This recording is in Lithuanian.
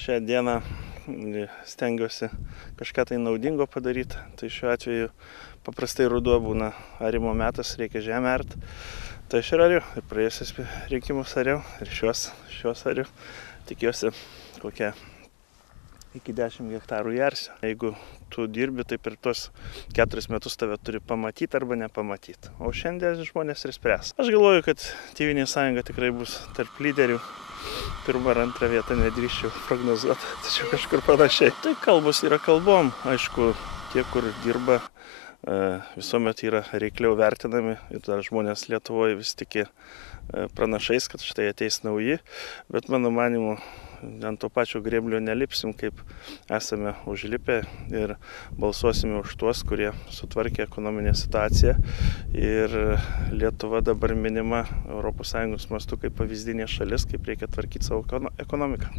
šią dieną stengiuosi kažką tai naudingo padaryti. Tai šiuo atveju paprastai ruduo būna arimo metas, reikia žemę art. Tai aš ir ariu. Ir praėjusius rinkimus ariau ir šios ariu. Tikiuosi kokią iki 10 hektarų jarsiu. Jeigu tu dirbi, tai per tuos 4 metus tave turi pamatyti arba nepamatyti. O šiandien žmonės ir spręs. Aš galvoju, kad Tėvynės sąjunga tikrai bus tarp lyderių. Pirmą ar antrą vietą nedrįsčiau prognozuoti, tačiau kažkur panašiai. Tai kalbos yra kalbom. Aišku, tie, kur dirba, visuomet yra reikliau vertinami. Ir dar žmonės Lietuvoje vis tiki pranašais, kad štai ateis nauji. Bet mano manimu, ant to pačio grėblio nelipsim, kaip esame užlipę ir balsuosime už tuos, kurie sutvarkė ekonominę situaciją. Ir Lietuva dabar minima ES mastu kaip pavyzdinė šalis, kaip reikia tvarkyti savo ekonomiką.